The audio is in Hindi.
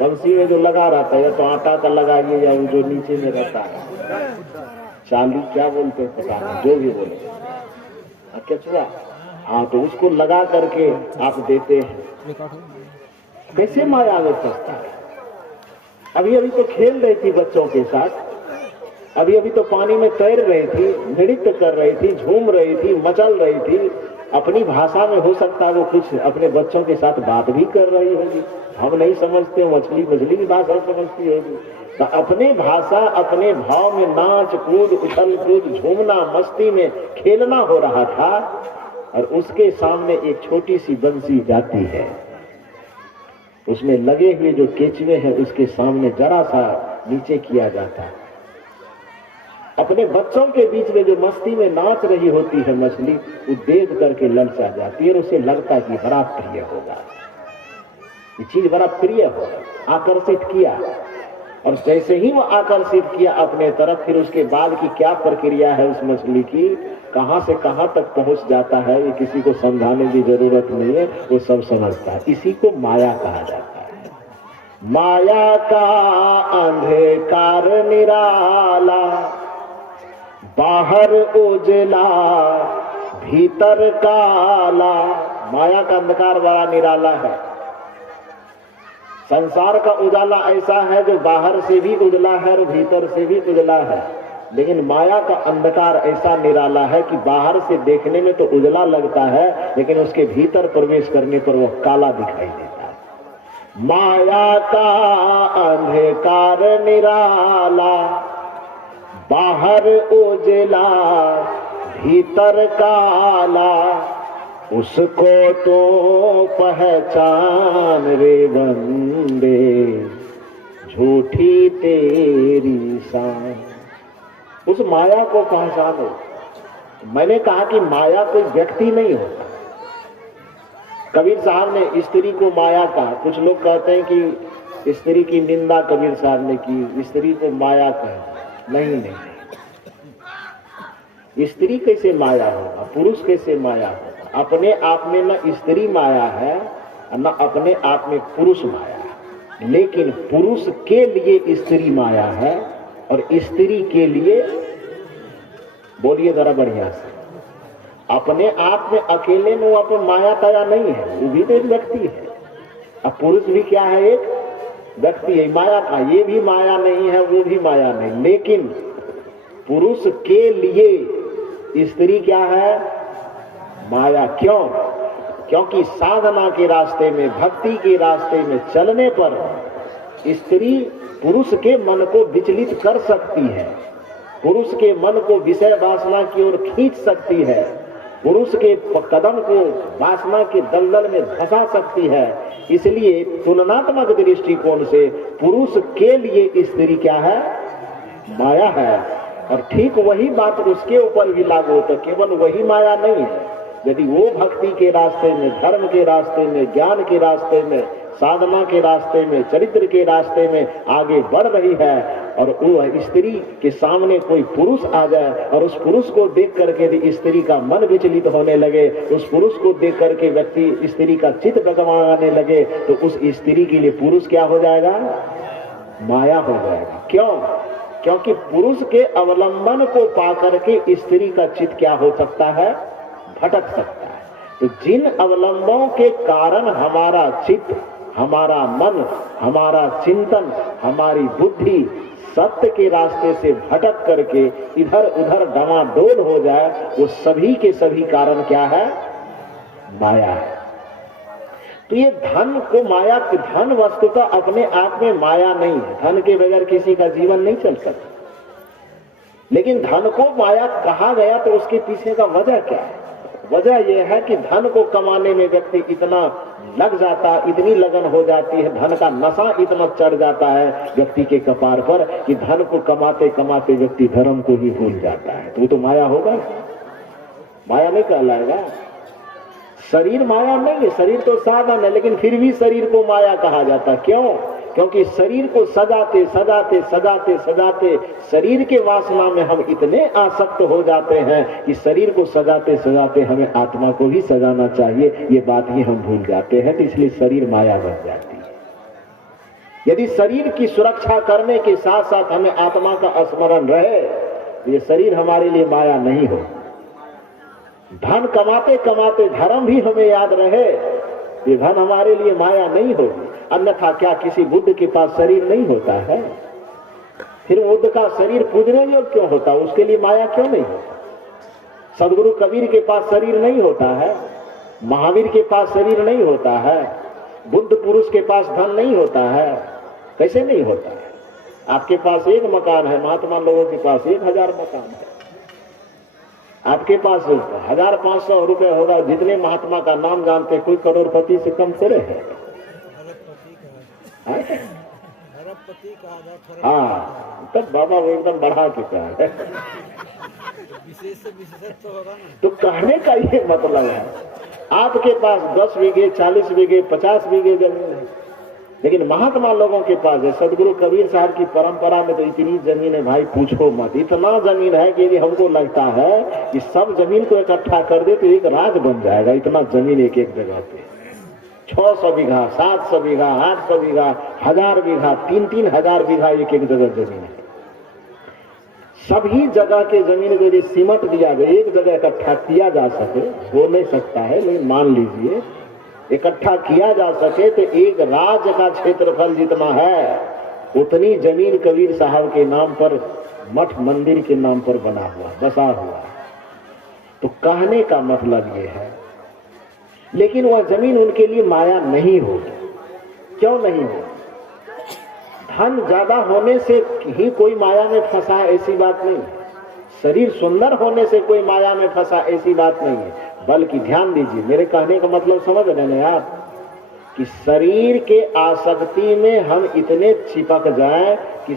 बंसी में जो लगा रहता है, या तो आटा का लगाइए या जो नीचे में रहता है, चालू क्या बोलते हैं पता नहीं, जो भी बोले, केचुआ, हाँ, तो उसको लगा करके आप देते हैं। कैसे माया में फंसता है। अभी अभी तो खेल रही थी बच्चों के साथ, अभी अभी तो पानी में तैर रही थी, नृत्य कर रही थी, झूम रही थी, मचल रही थी, अपनी भाषा में हो सकता है वो कुछ अपने बच्चों के साथ बात भी कर रही होगी, हम नहीं समझते, मछली मछली की भाषा समझती होगी। तो अपने भाषा अपने भाव में नाच कूद उछल कूद झूमना मस्ती में खेलना हो रहा था, और उसके सामने एक छोटी सी बंसी जाती है, उसमें लगे हुए जो केचुए हैं उसके सामने जरा सा नीचे किया जाता है। अपने बच्चों के बीच में जो मस्ती में नाच रही होती है मछली, वो देख करके ललचा जाती है और उसे लगता है कि बड़ा प्रिय होगा, ये चीज बड़ा प्रिय होगा, आकर्षित किया। और जैसे ही वो आकर्षित किया अपने तरफ, फिर उसके बाद की क्या प्रक्रिया है उस मछली की, कहां से कहां तक पहुंच जाता है, ये किसी को समझाने की जरूरत नहीं है, वो सब समझता है। इसी को माया कहा जाता है। माया का अंधकार निराला, बाहर उजला भीतर काला। माया का अंधकार बड़ा निराला है। संसार का उजाला ऐसा है जो बाहर से भी उजला है और भीतर से भी उजला है, लेकिन माया का अंधकार ऐसा निराला है कि बाहर से देखने में तो उजला लगता है, लेकिन उसके भीतर प्रवेश करने पर वो काला दिखाई देता है। माया का अंधकार निराला, बाहर उजला भीतर काला, उसको तो पहचान रे बंदे, झूठी तेरी शान। उस माया को पहचानो। मैंने कहा कि माया कोई व्यक्ति नहीं होता। कबीर साहब ने स्त्री को माया कहा। कुछ लोग कहते हैं कि स्त्री की निंदा कबीर साहब ने की, स्त्री को माया कहा। नहीं, स्त्री कैसे माया होगा, पुरुष कैसे माया होगा। अपने आप में न स्त्री माया है न अपने आप में पुरुष माया है, लेकिन पुरुष के लिए स्त्री माया है और स्त्री के लिए, बोलिए जरा बढ़िया से, अपने आप में अकेले में वो अपन माया तया नहीं है, वो भी तो एक व्यक्ति है। अब पुरुष भी क्या है, एक व्यक्ति है। माया का ये भी माया नहीं है, वो भी माया नहीं, लेकिन पुरुष के लिए स्त्री क्या है, माया। क्यों? क्योंकि साधना के रास्ते में, भक्ति के रास्ते में चलने पर स्त्री पुरुष के मन को विचलित कर सकती है, पुरुष के मन को विषय वासना की ओर खींच सकती है, पुरुष के कदम को वासना के दलदल में फंसा सकती है। इसलिए तुलनात्मक दृष्टिकोण से पुरुष के लिए स्त्री क्या है, माया है। और ठीक वही बात उसके ऊपर भी लागू हो, तो केवल वही माया नहीं है। यदि वो भक्ति के रास्ते में, धर्म के रास्ते में, ज्ञान के रास्ते में, साधना के रास्ते में, चरित्र के रास्ते में आगे बढ़ रही है, और वो स्त्री के सामने कोई पुरुष आ जाए और उस पुरुष को देख करके यदि स्त्री का मन विचलित होने लगे, उस पुरुष को देख करके व्यक्ति स्त्री का चित्त भगवाने लगे, तो उस स्त्री के लिए पुरुष क्या हो जाएगा, माया हो जाएगा। क्यों? क्योंकि पुरुष के अवलंबन को पाकर के स्त्री का चित्त क्या हो सकता है, भटक सकता है। तो जिन अवलंबों के कारण हमारा चित्त, हमारा मन, हमारा चिंतन, हमारी बुद्धि सत्य के रास्ते से भटक करके इधर उधर डमाडोल हो जाए, वो सभी के सभी कारण क्या है, माया है। तो ये धन को माया, धन वस्तु का अपने आप में माया नहीं है। धन के बगैर किसी का जीवन नहीं चल सकता, लेकिन धन को माया कहा गया तो उसके पीछे का वजह क्या है? वजह यह है कि धन को कमाने में व्यक्ति इतना लग जाता, इतनी लगन हो जाती है, धन का नशा इतना चढ़ जाता है व्यक्ति के कपार पर कि धन को कमाते कमाते व्यक्ति धर्म को ही भूल जाता है। तो वो तो माया होगा, माया नहीं कहलाएगा। शरीर माया नहीं है, शरीर तो साधन है, लेकिन फिर भी शरीर को माया कहा जाता है। क्यों? क्योंकि शरीर को सजाते सजाते सजाते सजाते शरीर के वासना में हम इतने आसक्त हो जाते हैं कि शरीर को सजाते सजाते हमें आत्मा को भी सजाना चाहिए, ये बात ही हम भूल जाते हैं। तो इसलिए शरीर माया बन जाती है। यदि शरीर की सुरक्षा करने के साथ साथ हमें आत्मा का स्मरण रहे तो ये शरीर हमारे लिए माया नहीं हो। धन कमाते कमाते धर्म भी हमें याद रहे, ये धन हमारे लिए माया नहीं होगी। अन्यथा क्या किसी बुद्ध के पास शरीर नहीं होता है? फिर बुद्ध का शरीर पूजने योग्य क्यों होता? उसके लिए माया क्यों नहीं होता? सदगुरु कबीर के पास शरीर नहीं होता है, महावीर के पास शरीर नहीं होता है, बुद्ध पुरुष के पास धन नहीं होता है, कैसे नहीं होता है? आपके पास एक मकान है, महात्मा लोगों के पास 1000 मकान है। आपके पास 1500 रुपए होगा, जितने महात्मा का नाम जानते कोई करोड़पति से कम थोड़े है। हाँ, तब बाबा वो एकदम बढ़ा के कहा है। तो कहने का ये मतलब है, आपके पास 10 बीघे 40 बीघे 50 बीघे जमीन है, लेकिन महात्मा लोगों के पास है। सदगुरु कबीर साहब की परंपरा में तो इतनी जमीन है भाई पूछो मत। इतना जमीन है कि हमको लगता है कि सब जमीन को इकट्ठा कर दे तो एक राज बन जाएगा। इतना जमीन एक एक जगह पे 600 बीघा 700 बीघा 800 बीघा 1000 बीघा 3-3000 बीघा एक एक जगह जमीन है। सभी जगह के जमीन को यदि सिमट दिया गया, एक जगह इकट्ठा किया जा सके, हो नहीं सकता है लेकिन मान लीजिए इकट्ठा किया जा सके तो एक राज्य का क्षेत्रफल जितना है उतनी जमीन कबीर साहब के नाम पर, मठ मंदिर के नाम पर बना हुआ बसा हुआ। तो कहने का मतलब ये है, लेकिन वह जमीन उनके लिए माया नहीं होगी। क्यों नहीं होगी? धन ज्यादा होने से ही कोई माया में फंसा ऐसी बात नहीं है, शरीर सुंदर होने से कोई माया में फंसा ऐसी बात नहीं है। बल्कि ध्यान दीजिए, मेरे कहने का मतलब समझ रहे हैं आप कि शरीर के आसक्ति में हम इतने चिपक जाएं कि